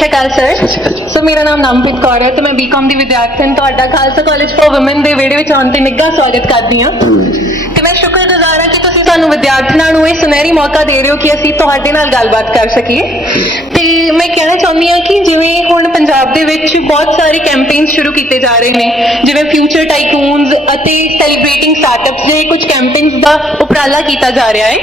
ਸ਼੍ਰੀ ਅਕਾਲ sir ਸਤਿ ਸ਼੍ਰੀ ਅਕਾਲ ਜੀ। ਸੋ ਮੇਰਾ ਨਾਮ ਨਮਪ੍ਰੀਤ ਕੌਰ ਹੈ ਤੇ ਮੈਂ ਬੀਕਾਮ ਦੀ ਵਿਦਿਆਰਥਣ ਤੁਹਾਡਾ ਖਾਲਸਾ ਕਾਲਜ ਫॉर ਔਮਨ ਦੇ ਵਿਹੜੇ ਵਿੱਚ ਆਉਣ ਤੇ ਨਿੱਘਾ ਸਵਾਗਤ ਕਰਦੀ ਹਾਂ। ਤੇ ਮੈਂ ਸ਼ੁਕਰਗੁਜ਼ਾਰ ਹਾਂ ਕਿ ਤੁਸੀਂ ਸਾਨੂੰ ਵਿਦਿਆਰਥਣਾਂ ਨੂੰ ਇਹ ਸੁਨਹਿਰੀ ਮੌਕਾ ਦੇ ਰਹੇ ਹੋ ਕਿ ਅਸੀਂ ਤੁਹਾਡੇ ਨਾਲ ਗੱਲਬਾਤ ਕਰ ਸਕੀਏ। ਤੇ ਮੈਂ ਕਹਿਣਾ ਚਾਹੁੰਦੀ ਹਾਂ ਕਿ ਜਿਵੇਂ ਹੁਣ ਪੰਜਾਬ ਦੇ ਵਿੱਚ ਬਹੁਤ ਸਾਰੇ ਕੈਂਪੇਨ ਸ਼ੁਰੂ ਕੀਤੇ ਜਾ ਰਹੇ ਨੇ ਜਿਵੇਂ ਫਿਊਚਰ ਟਾਈਕੂਨਸ ਅਤੇ ਸੈਲੀਬ੍ਰੇਟਿੰਗ ਸਟਾਰਟਅਪਸ ਦੇ ਕੁਝ ਕੈਂਪੇਨਸ ਦਾ ਉਪਰਾਲਾ ਕੀਤਾ ਜਾ ਰਿਹਾ ਹੈ।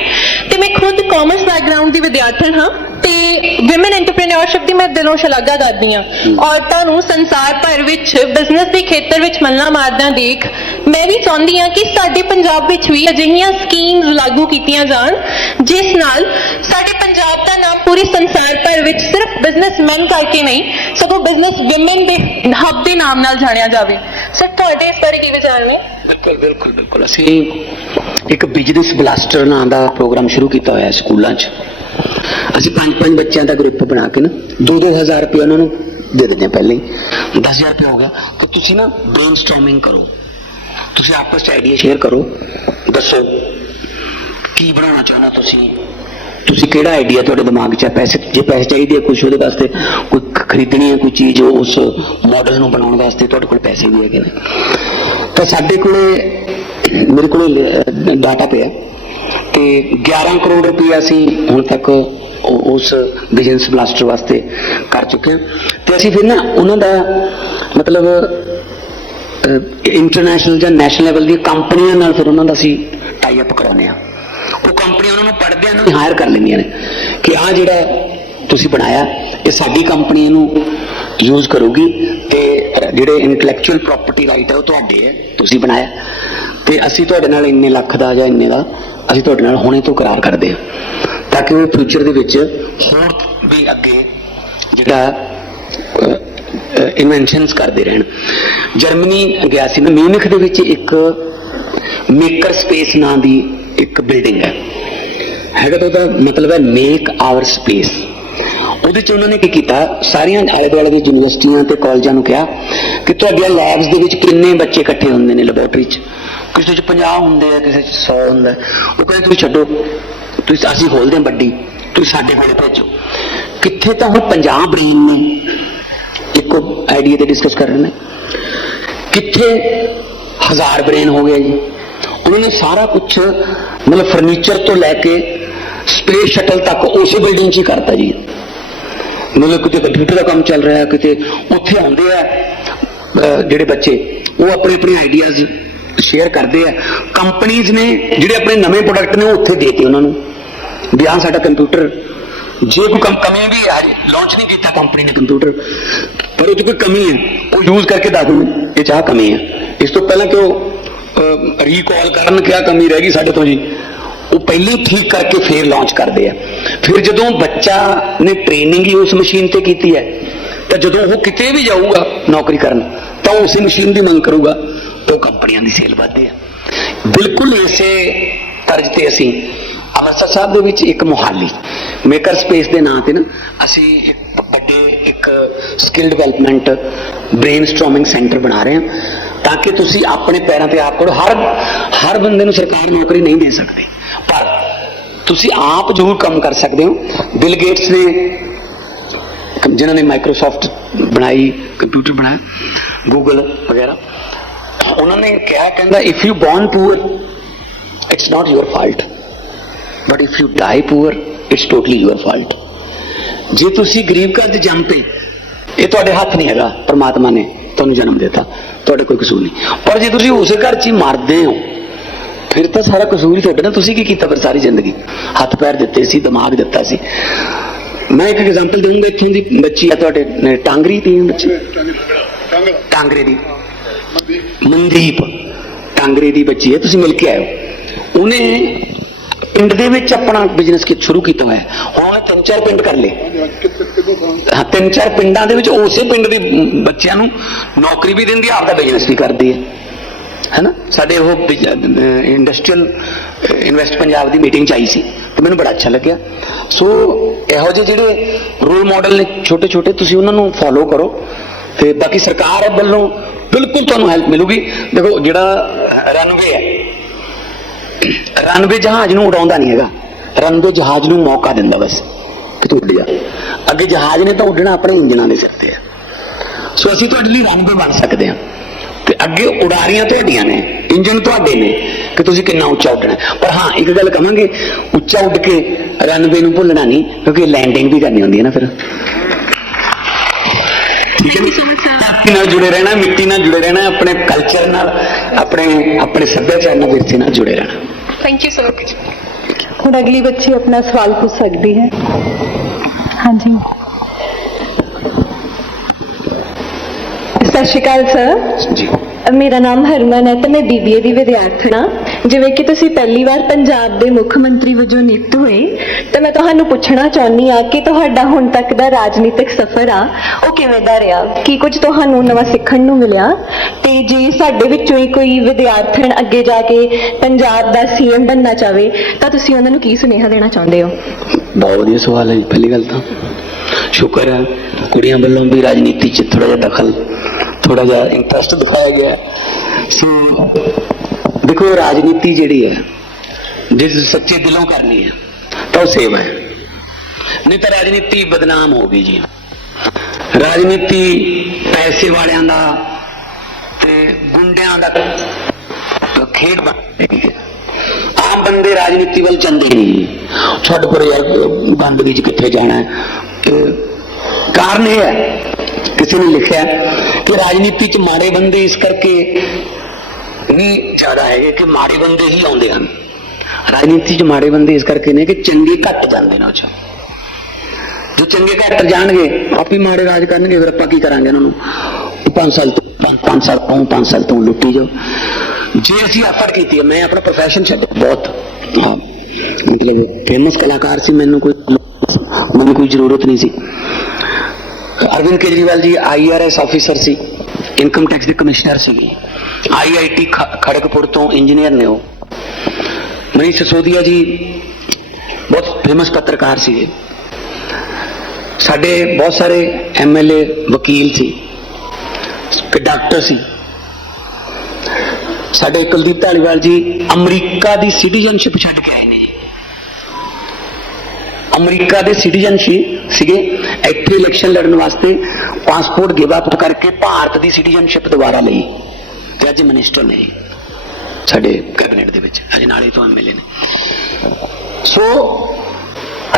ਤੇ ਮੈਂ ਖੁਦ ਕਾਮਰਸ ਬੈਕਗ੍ਰਾਉਂਡ ਦੀ ਵਿਦਿਆਰਥਣ ਹਾਂ। ਤੇ ਔਮਨ ਐਂਟਰਪ੍ਰੀਨਿਓਰਸ਼ਿਪ ਦੀ ਮੈਂ ਦਿਲੋਂ ਸ਼ਲਾਘਾ ਕਰਦੀ ਹਾਂ। ਔਰਤਾਂ ਨੂੰ ਸੰਸਾਰ ਭਰ ਵਿੱਚ ਬਿਜ਼ਨਸ ਦੇ ਖੇਤਰ ਵਿੱਚ ਮੱਲਾਂ ਮਾਰਦਿਆਂ ਦੇਖ ਮੈਂ ਵੀ ਚਾਹੁੰਦੀ ਹਾਂ ਕਿ ਸਾਡੇ ਪੰਜਾਬ ਵਿੱਚ ਵੀ ਅਜਿਹੀਆਂ ਸਕੀਮਸ ਲਾਗੂ ਕੀਤੀਆਂ ਜਾਣ ਜਿਸ ਨਾਲ ਸਾਡੇ ਪੰਜਾਬ ਦਾ ਨਾਮ ਪੂਰੇ ਸੰਸਾਰ ਭਰ ਵਿੱਚ ਸਿਰਫ ਬਿਜ਼ਨਸਮੈਨ ਕਰਕੇ ਨਹੀਂ ਸਗੋਂ ਬਿਜ਼ਨਸ ਔਮਨ ਦੇ ਹੱਬ ਦੇ ਨਾਮ ਨਾਲ ਜਾਣਿਆ ਜਾਵੇ। ਸਰ ਤੁਹਾਡੇ ਇਸ ਬਾਰੇ ਕੀ ਵਿਚਾਰ ਨੇ? ਬਿਲਕੁਲ ਬਿਲਕੁਲ ਬਿਲਕੁਲ। ਅਸੀਂ ਇੱਕ ਬਿਜ਼ਨਸ ਬਲਾਸਟਰ ਨਾਂ ਦਾ ਪ੍ਰੋਗਰਾਮ ਸ਼ੁਰੂ ਕੀਤਾ ਹੋਇਆ ਹੈ ਸਕੂਲਾਂ 'ਚ। ਅਸੀਂ ਪੰਜ ਪੰਜ ਬੱਚਿਆਂ ਦਾ ਗਰੁੱਪ ਬਣਾ ਕੇ ਨਾ 2-2000 ਰੁਪਏ ਉਹਨਾਂ ਨੂੰ ਦੇ ਦਿੰਦੇ ਹਾਂ ਹੀ। 10000 ਰੁਪਏ ਹੋ ਗਿਆ। ਤੇ ਤੁਸੀਂ ਨਾ ਬ੍ਰੇਨਸਟਾਰਮਿੰਗ ਕਰੋ। ਤੁਸੀਂ ਆਪਸ 'ਚ ਆਈਡੀਆ ਸ਼ੇਅਰ ਕਰੋ। ਦੱਸੋ, ਕੀ ਬਣਾਉਣਾ ਚਾਹੁੰਦਾ ਤੁਸੀਂ? ਤੁਸੀਂ ਕਿਹੜਾ ਆਈਡੀਆ ਤੁਹਾਡੇ ਦਿਮਾਗ 'ਚ ਹੈ? ਪੈਸੇ ਜੇ ਪੈਸੇ ਚਾਹੀਦੇ ਆ ਕੁਝ ਉਹਦੇ ਵਾਸਤੇ ਕੋਈ ਖਰੀਦਣੀ ਹੈ ਕੋਈ ਚੀਜ਼, ਉਸ ਮਾਡਲ ਨੂੰ ਬਣਾਉਣ ਵਾਸਤੇ ਤੁਹਾਡੇ ਕੋਲ ਪੈਸੇ ਵੀ ਹੈਗੇ ਨੇ। ਤਾਂ ਸਾਡੇ ਕੋਲੇ ਮੇਰੇ ਕੋਲ ਡਾਟਾ ਪਿਆ। ਤੇ 11 ਕਰੋੜ ਰੁਪਏ ਅਸੀਂ ਹੁਣ ਤੱਕ ਉਹ- ਉਸ ਬਿਜ਼ਨਸ ਬਲਾਸਟਰ ਵਾਸਤੇ ਕਰ ਚੁੱਕੇ ਹਾਂ। ਤੇ ਅਸੀਂ ਫਿਰ ਨਾ ਉਹਨਾਂ ਦਾ ਮਤਲਬ ਇੰਟਰਨੈਸ਼ਨਲ ਜਾਂ ਨੈਸ਼ਨਲ ਲੈਵਲ ਦੀਆਂ ਕੰਪਨੀਆਂ ਨਾਲ ਫਿਰ ਉਹਨਾਂ ਦਾ ਅਸੀਂ ਟਾਈ ਅਪ ਕਰਾਉਂਦੇ ਆ ਉਹ ਕੰਪਨੀ ਉਹਨਾਂ ਨੂੰ ਪੜਦਿਆਂ ਨੂੰ ਹਾਇਰ ਕਰ ਲੈਂਦੀਆਂ ਨੇ ਕਿ ਆਹ ਜਿਹੜਾ ਤੁਸੀਂ ਬਣਾਇਆ, ਇਹ ਸਾਡੀ ਕੰਪਨੀ ਇਹਨੂੰ ਯੂਜ਼ ਕਰੂਗੀ ਤੇ ਜਿਹੜੇ ਇੰਟੈਲੈਕਚੁਅਲ ਪ੍ਰਾਪਰਟੀ ਰਾਈਟ ਹੈ ਉਹ ਤੁਹਾਡੇ ਹੈ, ਤੁਸੀਂ ਬਣਾਇਆ। ਤੇ ਅਸੀਂ ਤੁਹਾਡੇ ਨਾਲ ਇੰਨੇ ਲੱਖ ਦਾ ਜਾਂ ਇੰਨੇ ਦਾ ਅਸੀਂ ਤੁਹਾਡੇ ਨਾਲ ਹੁਣੇ ਤੋਂ ਕਰਾਰ ਕਰਦੇ ਹਾਂ, ਤਾਂ ਕਿ ਉਹ ਫਿਊਚਰ ਦੇ ਵਿੱਚ ਹੋਰ ਵੀ ਅੱਗੇ ਜਿਹੜਾ ਇਨਵੈਂਸ਼ਨਸ ਕਰਦੇ ਰਹਿਣ। ਜਰਮਨੀ ਗਿਆ ਸੀ ਨਾ ਮਿਊਨਿਖ ਦੇ ਵਿੱਚ ਇੱਕ ਮੇਕਰ ਸਪੇਸ ਨਾਂ ਦੀ ਇੱਕ ਬਿਲਡਿੰਗ ਹੈ। ਹੈਗਾ ਤਾਂ ਉਹਦਾ ਮਤਲਬ ਹੈ ਮੇਕ ਆਵਰ ਸਪੇਸ ਉਹਦੇ ਚ ਉਹਨਾਂ ਨੇ ਕੀ ਕੀਤਾ, ਸਾਰੀਆਂ ਆਲੇ ਦੁਆਲੇ ਦੀਆਂ ਯੂਨੀਵਰਸਿਟੀਆਂ ਤੇ ਕਾਲਜਾਂ ਨੂੰ ਕਿਹਾ ਕਿ ਤੁਹਾਡੀਆਂ ਲੈਬਸ ਦੇ ਵਿੱਚ ਕਿੰਨੇ ਬੱਚੇ ਇਕੱਠੇ ਹੁੰਦੇ ਨੇ ਲੈਬੋਰਟਰੀ 'ਚ। ਕਿਸੇ 'ਚ 50 ਹੁੰਦੇ ਆ, ਕਿਸੇ 'ਚ 100 ਹੁੰਦਾ ਉਹ ਕਹਿੰਦੇ, ਤੁਸੀਂ ਛੱਡੋ। ਤੁਸੀਂ, ਅਸੀਂ ਖੋਲਦੇ ਹਾਂ ਵੱਡੀ। ਤੁਸੀਂ ਸਾਡੇ ਕੋਲ ਭੇਜੋ। ਕਿੱਥੇ ਤਾਂ ਹੁਣ 50 ਬ੍ਰੇਨ ਨੇ? ਇੱਕੋ ਆਈਡੀਆ ਤੇ ਡਿਸਕਸ ਕਰ ਰਹੇ ਨੇ। ਕਿੱਥੇ ਹਜ਼ਾਰ ਬ੍ਰੇਨ ਹੋ ਗਿਆ ਜੀ? ਉਹਨਾਂ ਨੇ ਸਾਰਾ ਕੁਝ ਮਤਲਬ ਫਰਨੀਚਰ ਤੋਂ ਲੈ ਕੇ ਸਪੇਸ ਸ਼ਟਲ ਤੱਕ ਉਸੇ ਬਿਲਡਿੰਗ 'ਚ ਹੀ ਕਰਤਾ ਜੀ। ਮਤਲਬ ਕਿਤੇ ਕੰਪਿਊਟਰ ਦਾ ਕੰਮ ਚੱਲ ਰਿਹਾ, ਕਿਤੇ ਉੱਥੇ ਆਉਂਦੇ ਆ ਜਿਹੜੇ ਬੱਚੇ, ਉਹ ਆਪਣੇ ਆਪਣੇ ਆਈਡੀਆਜ਼ ਸ਼ੇਅਰ ਕਰਦੇ ਆ ਕੰਪਨੀਆਂ ਨੇ ਜਿਹੜੇ ਆਪਣੇ ਨਵੇਂ ਪ੍ਰੋਡਕਟ ਨੇ ਉਹ ਉੱਥੇ ਦੇਤੇ ਉਹਨਾਂ ਨੂੰ। ਵੀ ਆਹ ਸਾਡਾ ਕੰਪਿਊਟਰ ਜੇ ਕੋਈ ਕਮ- ਕਮੀ ਵੀ ਹੈ ਲਾਂਚ ਨਹੀਂ ਕੀਤਾ ਕੰਪਨੀ ਨੇ ਕੰਪਿਊਟਰ ਪਰ ਉਹ 'ਚ ਕੋਈ ਕਮੀ ਹੈ, ਉਹ ਯੂਜ਼ ਕਰਕੇ ਦੱਸ ਦਿੰਦੇ ਇਹ ਚਾਹ ਕਮੀ ਹੈ। ਇਸ ਤੋਂ ਪਹਿਲਾਂ ਕਿ ਉਹ ਰੀਕਾਲ ਕਰਨ ਕਿਆ ਕਮੀ ਰਹਿ ਗਈ ਸਾਡੇ ਤੋਂ ਜੀ? ਉਹ ਪਹਿਲੇ ਠੀਕ ਕਰਕੇ ਫੇਰ ਲਾਂਚ ਕਰਦੇ ਆ। ਫਿਰ ਜਦੋਂ ਬੱਚਾ ਨੇ ਟ੍ਰੇਨਿੰਗ ਹੀ ਉਸ ਮਸ਼ੀਨ ਤੇ ਕੀਤੀ ਹੈ, ਤਾਂ ਜਦੋਂ ਉਹ ਕਿਤੇ ਵੀ ਜਾਊਗਾ ਨੌਕਰੀ ਕਰਨ, ਤਾਂ ਉਹ ਉਸੇ ਮਸ਼ੀਨ ਦੀ ਮੰਗ ਕਰੂਗਾ। ਕੰਪਨੀਆਂ ਦੀ ਸੇਲ ਵਧਦੀ ਹੈ। ਬਿਲਕੁਲ ਇਸੇ ਤਰਜ ਤੇ ਅਸੀਂ ਅੰਮ੍ਰਿਤਸਰ ਸਾਹਿਬ ਦੇ ਵਿੱਚ ਇੱਕ ਮੁਹਾਲੀ ਮੇਕਰ ਸਪੇਸ ਦੇ ਨਾਂ ਤੇ ਨਾ ਅਸੀਂ ਇੱਕ ਵੱਡੇ, ਇੱਕ ਸਕਿੱਲ ਡਿਵੈਲਪਮੈਂਟ ਬ੍ਰੇਨਸਟਾਰਮਿੰਗ ਸੈਂਟਰ ਬਣਾ ਰਹੇ ਹਾਂ ਤਾਂ ਕਿ ਤੁਸੀਂ ਆਪਣੇ ਪੈਰਾਂ ਤੇ ਆਪ ਕਰੋ। ਹਰ ਹਰ ਬੰਦੇ ਨੂੰ ਸਰਕਾਰ ਨੌਕਰੀ ਨਹੀਂ ਦੇ ਸਕਦੀ। ਪਰ ਤੁਸੀਂ ਆਪ ਜ਼ਰੂਰ ਕੰਮ ਕਰ ਸਕਦੇ ਹੋ। ਬਿਲ ਗੇਟਸ ਨੇ ਜਿਨ੍ਹਾਂ ਨੇ ਮਾਈਕਰੋਸਾਫਟ ਬਣਾਈ ਕੰਪਿਊਟਰ ਬਣਾਇਆ ਗੂਗਲ ਵਗੈਰਾ ਉਹਨਾਂ ਨੇ ਕਿਹਾ ਕਹਿੰਦਾ if you born poor it's not your fault but if you die poor it's totally your fault ਜੇ ਤੁਸੀਂ ਗਰੀਬ ਘਰ 'ਚ ਜੰਮ ਪਏ ਇਹ ਤੁਹਾਡੇ ਹੱਥ ਨਹੀਂ ਹੈਗਾ ਪ੍ਰਮਾਤਮਾ ਨੇ ਤੁਹਾਨੂੰ ਜਨਮ ਦਿੱਤਾ। ਤੁਹਾਡੇ ਕੋਈ ਕਸੂਰ ਨਹੀਂ। ਪਰ ਜੇ ਤੁਸੀਂ ਉਸੇ ਘਰ 'ਚ ਹੀ ਮਰਦੇ ਹੋ ਫਿਰ ਤਾਂ ਸਾਰਾ ਕਸੂਰ ਹੀ ਤੁਹਾਡਾ ਨਾ ਤੁਸੀਂ ਕੀ ਕੀਤਾ ਫਿਰ ਸਾਰੀ ਜ਼ਿੰਦਗੀ? ਹੱਥ ਪੈਰ ਦਿੱਤੇ ਸੀ ਦਿਮਾਗ ਦਿੱਤਾ ਸੀ। ਮੈਂ ਇੱਕ ਐਗਜ਼ਾਮਪਲ ਦਊਂਗਾ ਇੱਥੋਂ ਦੀ ਬੱਚੀ ਆ ਤੁਹਾਡੇ ਟਾਂਗਰੀ ਦੀ ਬੱਚੀ? ਟਾਂਗਰੇ ਦੀ। ਮਨਦੀਪ ਟਾਂਗਰੇ ਦੀ ਬੱਚੀ ਹੈ, ਤੁਸੀਂ ਮਿਲ ਕੇ ਆਇਓ। ਉਹਨੇ ਪਿੰਡ ਦੇ ਵਿੱਚ ਆਪਣਾ ਬਿਜ਼ਨਸ ਕਿ ਸ਼ੁਰੂ ਕੀਤਾ ਹੋਇਆ ਹੁਣ ਉਹਨੇ ਤਿੰਨ ਚਾਰ ਪਿੰਡ ਕਰ ਲਏ। ਹਾਂ, ਤਿੰਨ ਚਾਰ ਪਿੰਡਾਂ ਦੇ ਵਿੱਚ ਉਸੇ ਪਿੰਡ ਦੇ ਬੱਚਿਆਂ ਨੂੰ ਨੌਕਰੀ ਵੀ ਦਿੰਦੀ ਹੈ, ਆਪਦਾ ਬਿਜ਼ਨਸ ਵੀ ਕਰਦੀ ਹੈ। ਹੈਨਾ? ਸਾਡੇ ਉਹ ਇੰਡਸਟਰੀਅਲ ਇਨਵੈਸਟ ਪੰਜਾਬ ਦੀ ਮੀਟਿੰਗ ਚ ਆਈ ਸੀ। ਤੇ ਮੈਨੂੰ ਬੜਾ ਅੱਛਾ ਲੱਗਿਆ। ਸੋ ਇਹੋ ਜਿਹੇ ਜਿਹੜੇ ਰੋਲ ਮਾਡਲ ਨੇ ਛੋਟੇ ਛੋਟੇ ਤੁਸੀਂ ਉਹਨਾਂ ਨੂੰ ਫੋਲੋ ਕਰੋ। ਤੇ ਬਾਕੀ ਸਰਕਾਰ ਵੱਲੋਂ ਬਿਲਕੁਲ ਤੁਹਾਨੂੰ ਹੈਲਪ ਮਿਲੂਗੀ। ਦੇਖੋ ਜਿਹੜਾ ਰਨਵੇ ਹੈ ਰਨਵੇ ਜਹਾਜ਼ ਨੂੰ ਉਡਾਉਂਦਾ ਨਹੀਂ ਹੈਗਾ। ਰਨਵੇ ਜਹਾਜ਼ ਨੂੰ ਮੌਕਾ ਦਿੰਦਾ ਬਸ, ਕਿ ਤੂੰ ਉੱਡ ਜਾ। ਅੱਗੇ ਜਹਾਜ਼ ਨੇ ਤਾਂ ਉੱਡਣਾ ਆਪਣੇ ਇੰਜਣਾਂ ਦੇ ਸਿਰ ਤੇ ਹੈ ਸੋ ਅਸੀਂ ਤੁਹਾਡੇ ਲਈ ਰਨਵੇ ਬਣ ਸਕਦੇ ਹਾਂ। ਤੇ ਅੱਗੇ ਉਡਾਰੀਆਂ ਤੁਹਾਡੀਆਂ ਨੇ, ਇੰਜਨ ਤੁਹਾਡੇ ਨੇ, ਕਿ ਤੁਸੀਂ ਕਿੰਨਾ ਉੱਚਾ ਉੱਡਣਾ ਪਰ ਹਾਂ, ਇੱਕ ਗੱਲ ਕਹਾਂਗੇ ਉੱਚਾ ਉੱਡ ਕੇ ਰਨਵੇ ਨੂੰ ਭੁੱਲਣਾ ਨਹੀਂ, ਕਿਉਂਕਿ ਲੈਂਡਿੰਗ ਵੀ ਕਰਨੀ ਹੁੰਦੀ ਹੈ ਨਾ ਫਿਰ। ਠੀਕ ਹੈ ਜੀ ਧਰਤੀ ਨਾਲ ਜੁੜੇ ਰਹਿਣਾ ਮਿੱਟੀ ਨਾਲ ਜੁੜੇ ਰਹਿਣਾ ਆਪਣੇ ਕਲਚਰ ਨਾਲ ਆਪਣੇ ਆਪਣੇ ਸੱਭਿਆਚਾਰ ਨਾਲ ਵਿਰਸੇ ਨਾਲ ਜੁੜੇ ਰਹਿਣਾ ਥੈਂਕ ਯੂ ਸੋ ਮਚ ਹੁਣ ਅਗਲੀ ਬੱਚੀ ਆਪਣਾ ਸਵਾਲ ਪੁੱਛ ਸਕਦੀ ਹੈ। ਹਾਂਜੀ। ਸਤਿ ਸ਼੍ਰੀ ਅਕਾਲ ਸਰ ਜੀ। ਮੇਰਾ ਨਾਮ ਹਰਮਨ ਹੈ ਤੇ ਮੈਂ ਬੀਬੀਏ ਦੀ ਵਿਦਿਆਰਥਣ ਹਾਂ। ਜਿਵੇਂ ਕਿ ਤੁਸੀਂ ਪਹਿਲੀ ਵਾਰ ਪੰਜਾਬ ਦੇ ਮੁੱਖ ਮੰਤਰੀ ਵਜੋਂ ਨਿਯੁਕਤ ਹੋਏ, ਤੇ ਮੈਂ ਤੁਹਾਨੂੰ ਪੁੱਛਣਾ ਚਾਹੁੰਦੀ ਆ ਕਿ ਤੁਹਾਡਾ ਹੁਣ ਤੱਕ ਦਾ ਰਾਜਨੀਤਿਕ ਸਫ਼ਰ ਆ, ਉਹ ਕਿਵੇਂ ਦਾ ਰਿਹਾ? ਕੀ ਕੁਝ ਤੁਹਾਨੂੰ ਨਵਾਂ ਸਿੱਖਣ ਨੂੰ ਮਿਲਿਆ? ਤੇ ਜੇ ਸਾਡੇ ਵਿੱਚੋਂ ਹੀ ਕੋਈ ਵਿਦਿਆਰਥਣ ਅੱਗੇ ਜਾ ਕੇ ਪੰਜਾਬ ਦਾ ਸੀਐਮ ਬਣਨਾ ਚਾਹੇ ਤਾਂ ਤੁਸੀਂ ਉਹਨਾਂ ਨੂੰ ਕੀ ਸੁਨੇਹਾ ਦੇਣਾ ਚਾਹੁੰਦੇ ਹੋ? ਬਹੁਤ ਵਧੀਆ ਸਵਾਲ ਹੈ ਪਹਿਲੀ ਗੱਲ ਤਾਂ। ਸ਼ੁਕਰ ਹੈ, ਕੁੜੀਆਂ ਵੱਲੋਂ ਵੀ ਰਾਜਨੀਤੀ 'ਚ ਥੋੜਾ ਜਿਹਾ ਦਖਲ ਥੋੜਾ ਜਿਹਾ ਇੰਟਰਸਟ ਦਿਖਾਇਆ ਗਿਆ ਸੋ ਦੇਖੋ ਰਾਜਨੀਤੀ ਜਿਹੜੀ ਹੈ ਜੇ ਸੱਚੇ ਦਿਲੋਂ ਕਰਨੀ ਹੈ, ਤਾਂ ਉਹ ਸੇਵਾ ਹੈ। ਨਹੀਂ ਤਾਂ ਰਾਜਨੀਤੀ ਬਦਨਾਮ ਹੋ ਗਈ ਜੀ। ਰਾਜਨੀਤੀ ਪੈਸੇ ਵਾਲਿਆਂ ਦਾ ਤੇ ਗੁੰਡਿਆਂ ਦਾ ਖੇਡ ਬਣ ਗਈ ਹੈ। ਆਮ ਬੰਦੇ ਰਾਜਨੀਤੀ ਵੱਲ ਚੰਦੇ ਨਹੀਂ ਛੱਡ ਪਰ ਯਾਰ ਗੰਦ ਵਿੱਚ ਕਿੱਥੇ ਜਾਣਾ ਹੈ? ਕਾਰਨ ਇਹ ਹੈ, ਕਿਸੇ ਨੇ ਲਿਖਿਆ ਕਿ ਰਾਜਨੀਤੀ 'ਚ ਮਾੜੇ ਬੰਦੇ ਇਸ ਕਰਕੇ ਵੀ ਜ਼ਿਆਦਾ ਹੈਗੇ ਕਿ ਮਾੜੇ ਬੰਦੇ ਹੀ ਆਉਂਦੇ ਹਨ ਰਾਜਨੀਤੀ 'ਚ ਮਾੜੇ ਬੰਦੇ ਇਸ ਕਰਕੇ ਨੇ ਕਿ ਚੰਗੇ ਘੱਟ ਜਾਂਦੇ ਨੇ ਉਹ 'ਚ ਜੋ ਚੰਗੇ ਘੱਟ ਜਾਣਗੇ ਆਪ ਮਾੜੇ ਰਾਜ ਕਰਨਗੇ ਫਿਰ ਆਪਾਂ ਕੀ ਕਰਾਂਗੇ ਉਹਨਾਂ ਨੂੰ 5 ਸਾਲ ਤੋਂ 5 ਸਾਲ ਤੋਂ 5 ਸਾਲ ਤੋਂ ਲੁੱਟੀ ਜਾਓ ਜੇ ਅਸੀਂ ਐਫਰਟ ਕੀਤੀ ਹੈ ਮੈਂ ਆਪਣਾ ਪ੍ਰੋਫੈਸ਼ਨ ਛੱਡ ਬਹੁਤ ਮਤਲਬ ਫੇਮਸ ਕਲਾਕਾਰ ਸੀ ਮੈਨੂੰ ਕੋਈ ਮੈਨੂੰ ਕੋਈ ਜ਼ਰੂਰਤ ਨਹੀਂ ਸੀ ਅਰਵਿੰਦ ਕੇਜਰੀਵਾਲ ਜੀ ਆਈਆਰਐਸ ਆਫੀਸਰ ਸੀ। ਇਨਕਮ ਟੈਕਸ ਦੇ ਕਮਿਸ਼ਨਰ ਸੀ ਆਈਆਈਟੀ ਖੜਗਪੁਰ ਤੋਂ ਇੰਜੀਨੀਅਰ ਨੇ ਉਹ। ਮਨੀਸ਼ ਸਿਸੋਦੀਆ ਜੀ ਬਹੁਤ ਫੇਮਸ ਪੱਤਰਕਾਰ ਸੀਗੇ। ਸਾਡੇ ਬਹੁਤ ਸਾਰੇ ਐਮਐਲਏ ਵਕੀਲ ਸੀ। ਕਿ ਡਾਕਟਰ ਸੀ। ਸਾਡੇ ਕੁਲਦੀਪ ਢਾਲੀਵਾਲ ਜੀ ਅਮਰੀਕਾ ਦੀ ਸਿਟੀਜ਼ਨਸ਼ਿਪ ਛੱਡ ਕੇ ਆਏ ਨੇ। ਅਮਰੀਕਾ ਦੇ ਸਿਟੀਜ਼ਨਸ਼ਿਪ ਸੀਗੇ। ਇੱਥੇ ਇਲੈਕਸ਼ਨ ਲੜਨ ਵਾਸਤੇ ਪਾਸਪੋਰਟ ਗਿਵ ਅਪ ਕਰਕੇ ਭਾਰਤ ਦੀ ਸਿਟੀਜ਼ਨਸ਼ਿਪ ਦੁਬਾਰਾ ਲਈ। ਤੇ ਅੱਜ ਮਿਨਿਸਟਰ ਨੇ ਸਾਡੇ ਕੈਬਨਿਟ ਦੇ ਵਿੱਚ, ਅਜੇ ਨਾਲੇ ਤੋਂ ਮਿਲੇ ਨੇ। ਸੋ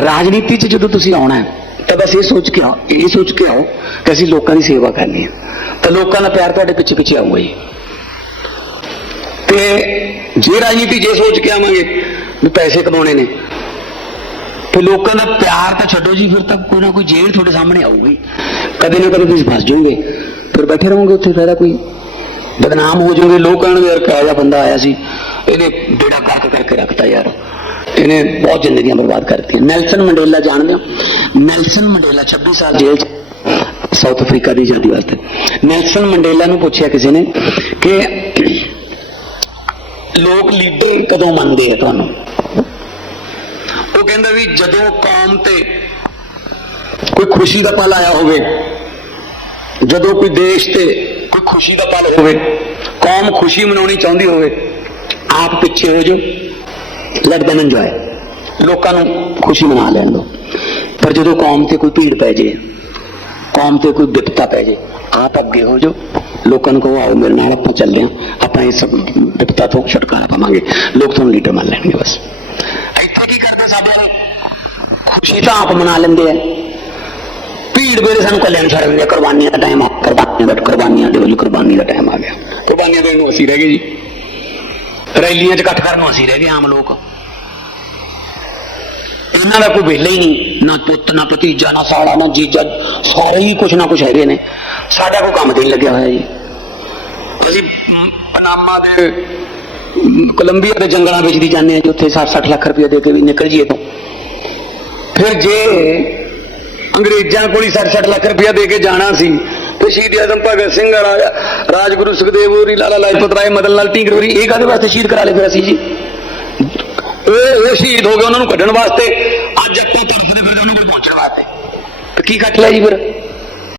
ਰਾਜਨੀਤੀ 'ਚ ਜਦੋਂ ਤੁਸੀਂ ਆਉਣਾ ਹੈ, ਤਾਂ ਬਸ ਇਹ ਸੋਚ ਕੇ ਆਓ, ਇਹ ਸੋਚ ਕੇ ਆਓ ਕਿ ਅਸੀਂ ਲੋਕਾਂ ਦੀ ਸੇਵਾ ਕਰਨੀ ਹੈ। ਤਾਂ ਲੋਕਾਂ ਦਾ ਪਿਆਰ ਤੁਹਾਡੇ ਪਿੱਛੇ ਪਿੱਛੇ ਆਊਗਾ ਜੀ। ਤੇ ਜੇ ਰਾਜਨੀਤੀ ਜੇ ਸੋਚ ਕੇ ਆਵਾਂਗੇ ਵੀ ਪੈਸੇ ਕਮਾਉਣੇ ਨੇ ਤੇ ਲੋਕਾਂ ਦਾ ਪਿਆਰ ਤਾਂ ਛੱਡੋ ਜੀ, ਫਿਰ ਤਾਂ ਕੋਈ ਨਾ ਕੋਈ ਜੇਲ੍ਹ ਤੁਹਾਡੇ ਸਾਹਮਣੇ ਆਊਗੀ। ਕਦੇ ਨਾ ਕਦੇ ਤੁਸੀਂ ਫਸ ਜਾਓਗੇ। ਫਿਰ ਬੈਠੇ ਰਹੋਗੇ ਉੱਥੇ ਫਾਇਦਾ ਕੋਈ? ਬਦਨਾਮ ਹੋ ਜਾਓਗੇ। ਲੋਕ ਕਹਿਣਗੇ ਯਾਰ ਕਿਹੋ ਬੰਦਾ ਆਇਆ ਸੀ। ਇਹਨੇ ਬੇੜਾ ਕਰਕੇ ਕਰਕੇ ਰੱਖਤਾ ਯਾਰ। ਇਹਨੇ ਬਹੁਤ ਜ਼ਿੰਦਗੀਆਂ ਬਰਬਾਦ ਕਰਤੀਆਂ ਨੈਲਸਨ ਮੰਡੇਲਾ ਜਾਣਦੇ ਹੋ? ਨੈਲਸਨ ਮੰਡੇਲਾ 26 ਸਾਲ ਜੇਲ੍ਹ 'ਚ ਸਾਊਥ ਅਫਰੀਕਾ ਦੀ ਆਜ਼ਾਦੀ ਵਾਸਤੇ। ਨੈਲਸਨ ਮੰਡੇਲਾ ਨੂੰ ਪੁੱਛਿਆ ਕਿਸੇ ਨੇ ਕਿ ਲੋਕ ਲੀਡਰ ਕਦੋਂ ਮੰਨਦੇ ਆ ਤੁਹਾਨੂੰ? ਕਹਿੰਦਾ ਵੀ ਜਦੋਂ ਕੌਮ ਤੇ ਕੋਈ ਖੁਸ਼ੀ ਦਾ ਪਲ ਆਇਆ ਹੋਵੇ, ਜਦੋਂ ਕੋਈ ਦੇਸ਼ ਤੇ ਕੋਈ ਖੁਸ਼ੀ ਦਾ ਪਲ ਹੋਵੇ, ਕੌਮ ਖੁਸ਼ੀ ਮਨਾਉਣੀ ਚਾਹੁੰਦੀ ਹੋਵੇ, ਆਪ ਪਿੱਛੇ ਹੋ ਜਾਓ ਲੈਟ them enjoy ਲੋਕਾਂ ਨੂੰ ਖੁਸ਼ੀ ਮਨਾ ਲੈਣ ਦਿਓ। ਪਰ ਜਦੋਂ ਕੌਮ ਤੇ ਕੋਈ ਭੀੜ ਪੈ ਜੇ, ਕੌਮ ਤੇ ਕੋਈ ਵਿਪਤਾ ਪੈ ਜੇ, ਆਪ ਅੱਗੇ ਹੋ ਜਾਓ। ਲੋਕਾਂ ਨੂੰ ਕਹੋ, ਆਓ ਮੇਰੇ ਨਾਲ ਆਪਾਂ ਚੱਲਦੇ ਹਾਂ, ਆਪਾਂ ਇਸ ਵਿਪਤਾ ਤੋਂ ਛੁਟਕਾਰਾ ਪਾਵਾਂਗੇ। ਲੋਕ ਤੁਹਾਨੂੰ ਲੀਡਰ ਮੰਨ ਲੈਣਗੇ ਬਸ। ਕੀ ਕਰਦੇ ਸਾਡੇ ਵਾਲੇ ਖੁਸ਼ੀ ਤਾਂ ਆਪ ਮਨਾ ਲੈਂਦੇ ਆ। ਭੀੜ ਵੇਲੇ ਸਾਨੂੰ ਕੱਲਿਆਂ ਨੂੰ ਛੱਡ ਕੁਰਬਾਨੀਆਂ ਦਾ ਟਾਈਮ ਆ। ਕੁਰਬਾਨੀਆਂ ਦਾ ਕੁਰਬਾਨੀਆਂ ਦੇ ਵੱਲ ਕੁਰਬਾਨੀ ਦਾ ਟਾਈਮ ਆ ਗਿਆ। ਕੁਰਬਾਨੀਆਂ ਦੇਣ ਨੂੰ ਅਸੀਂ ਰਹਿ ਗਏ ਜੀ। ਰੈਲੀਆਂ 'ਚ ਇਕੱਠ ਕਰਨ ਨੂੰ ਅਸੀਂ ਰਹਿ ਗਏ ਆਮ ਲੋਕ। ਇਹਨਾਂ ਦਾ ਕੋਈ ਵਿਹਲਾ ਹੀ ਨਹੀਂ। ਨਾ ਪੁੱਤ, ਨਾ ਭਤੀਜਾ, ਨਾ ਸਾਲਾ, ਨਾ ਜੀਜਾ। ਸਾਰੇ ਹੀ ਕੁਛ ਨਾ ਕੁਛ ਹੈਗੇ ਨੇ। ਸਾਡਾ ਕੋਈ ਕੰਮ ਤੇ ਲੱਗਿਆ ਹੋਇਆ ਜੀ। ਅਸੀਂ ਪਨਾਮਾ ਦੇ ਕੋਲੰਬੀਆ ਦੇ ਜੰਗਲਾਂ ਵਿੱਚ ਦੀ ਜਾਂਦੇ ਆ ਜੀ, ਉੱਥੇ 60 ਲੱਖ ਰੁਪਏ ਦੇ ਕੇ ਵੀ ਨਿਕਲ ਜੀਏ ਤੋਂ। ਫਿਰ ਜੇ ਅੰਗਰੇਜ਼ਾਂ ਕੋਲ ਹੀ 60 ਲੱਖ ਰੁਪਇਆ ਦੇ ਕੇ ਜਾਣਾ ਸੀ, ਤੇ ਸ਼ਹੀਦ ਆਜ਼ਮ ਭਗਤ ਸਿੰਘ, ਰਾਜਾ, ਰਾਜਗੁਰੂ ਸੁਖਦੇਵ ਹੋਰੀ, ਲਾਲਾ ਲਾਜਪਤ ਰਾਏ, ਮਦਨ ਲਾਲ ਢੀਂਗਰ ਹੋਰੀ, ਇਹ ਕਾਹਦੇ ਵਾਸਤੇ ਸ਼ਹੀਦ ਕਰਾ ਲਏ ਫਿਰ ਅਸੀਂ ਜੀ? ਉਹ ਉਹ ਸ਼ਹੀਦ ਹੋ ਗਏ ਉਹਨਾਂ ਨੂੰ ਕੱਢਣ ਵਾਸਤੇ। ਅੱਜ ਆਪਾਂ ਤਰਸਦੇ ਫਿਰਦੇ ਉਹਨਾਂ ਕੋਲ ਪਹੁੰਚਣ ਵਾਸਤੇ। ਤੇ ਕੀ ਕੱਟ ਲਿਆ ਜੀ ਫਿਰ?